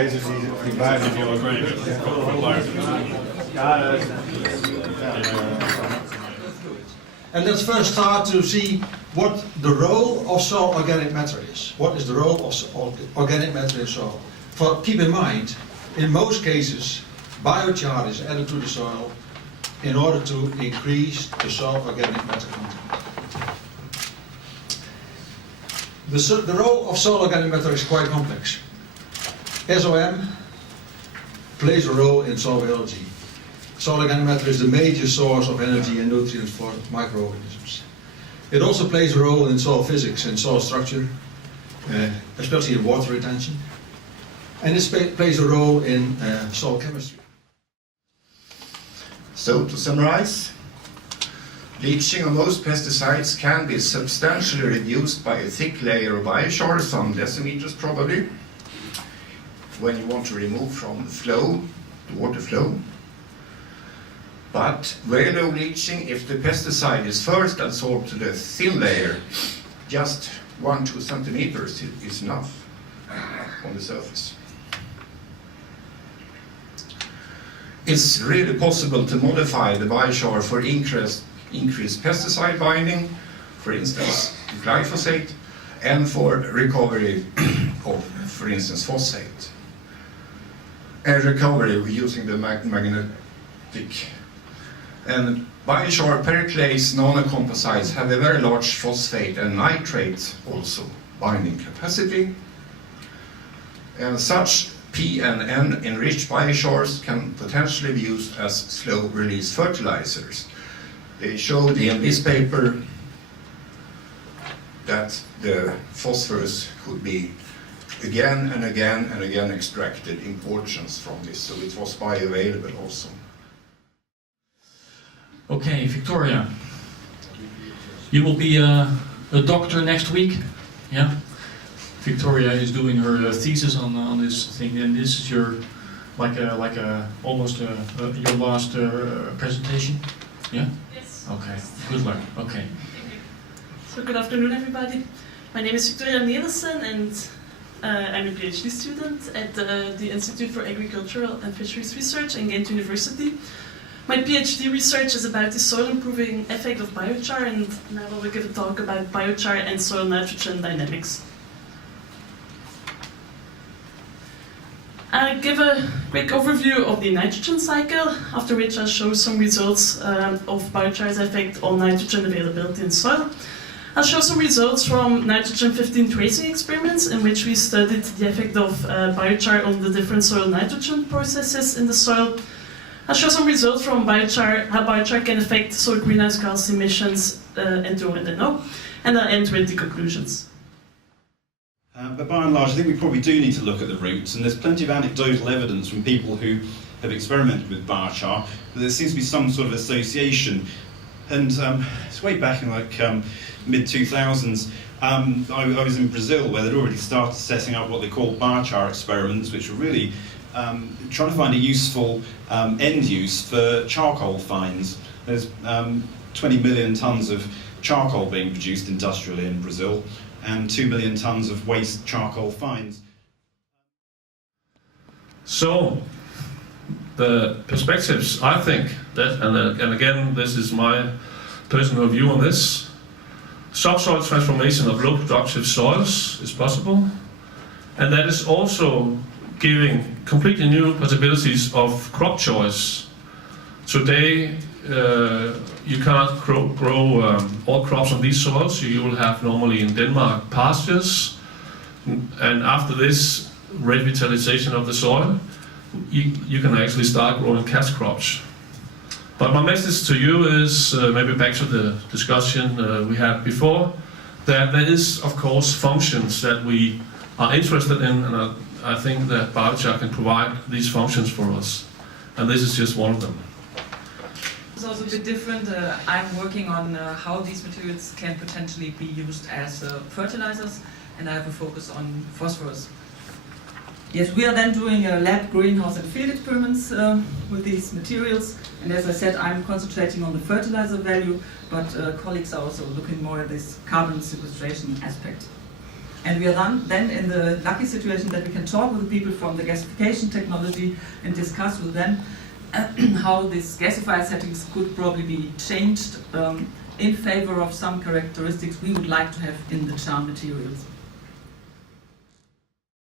deze die blijven And let's first start to see what the role of soil organic matter is. What is the role of organic matter in soil? Keep in mind, in most cases, biochar is added to the soil in order to increase the soil organic matter content. The role of soil organic matter is quite complex. SOM plays a role in soil biology. Soil organic matter is the major source of energy and nutrients for microorganisms. It also plays a role in soil physics and soil structure, especially in water retention. And it plays a role in soil chemistry. So, to summarize, leaching of most pesticides can be substantially reduced by a thick layer of biochar, some decimeters probably, when you want to remove from the flow, the water flow. But very low leaching, if the pesticide is first adsorbed to the thin layer, just 1-2 centimeters is enough on the surface. It's really possible to modify the biochar for increased pesticide binding, for instance glyphosate, and for recovery of, for instance, phosphate. And recovery using the magnetic. And biochar periclase nanocomposites have a very large phosphate and nitrate also binding capacity. And such P and N enriched biochars can potentially be used as slow release fertilizers. They showed in this paper that the phosphorus could be again and again and again extracted in portions from this, so it was bioavailable also. Okay, Victoria, you will be a doctor next week, yeah? Victoria is doing her thesis on this thing, and this is your almost your last presentation, yeah? Yes. Okay. Good luck. Okay. So good afternoon, everybody. My name is Victoria Nelissen, and I'm a PhD student at the Institute for Agricultural and Fisheries Research in Ghent University. My PhD research is about the soil improving effect of biochar, and now I will give a talk about biochar and soil nitrogen dynamics. I'll give a quick overview of the nitrogen cycle, after which I'll show some results of biochar's effect on nitrogen availability in soil. I'll show some results from nitrogen-15 tracing experiments in which we studied the effect of biochar on the different soil nitrogen processes in the soil. I'll show some results from biochar, how biochar can affect soil greenhouse gas emissions, NO and NO, and I'll end with the conclusions. But by and large, I think we probably do need to look at the roots, and there's plenty of anecdotal evidence from people who have experimented with biochar that there seems to be some sort of association. And it's way back in like mid-2000s, I was in Brazil where they'd already started setting up what they called biochar experiments, which were really trying to find a useful end use for charcoal fines. There's 20 million tons of charcoal being produced industrially in Brazil, and 2 million tons of waste charcoal fines. So, the perspectives, I think, that, and again, this is my personal view on this, subsoil transformation of low productive soils is possible, and that is also giving completely new possibilities of crop choice. Today, you cannot grow all crops on these soils. You will have normally in Denmark pastures, and after this revitalization of the soil, you can actually start growing cash crops. But my message to you is, maybe back to the discussion we had before, that there is of course functions that we are interested in, and I think that biochar can provide these functions for us, and this is just one of them. It's also a bit different. I'm working on how these materials can potentially be used as fertilizers, and I have a focus on phosphorus. Yes, we are then doing lab greenhouse and field experiments with these materials, and as I said, I'm concentrating on the fertilizer value, but colleagues are also looking more at this carbon sequestration aspect. And we are then in the lucky situation that we can talk with the people from the gasification technology and discuss with them how these gasifier settings could probably be changed in favor of some characteristics we would like to have in the char materials.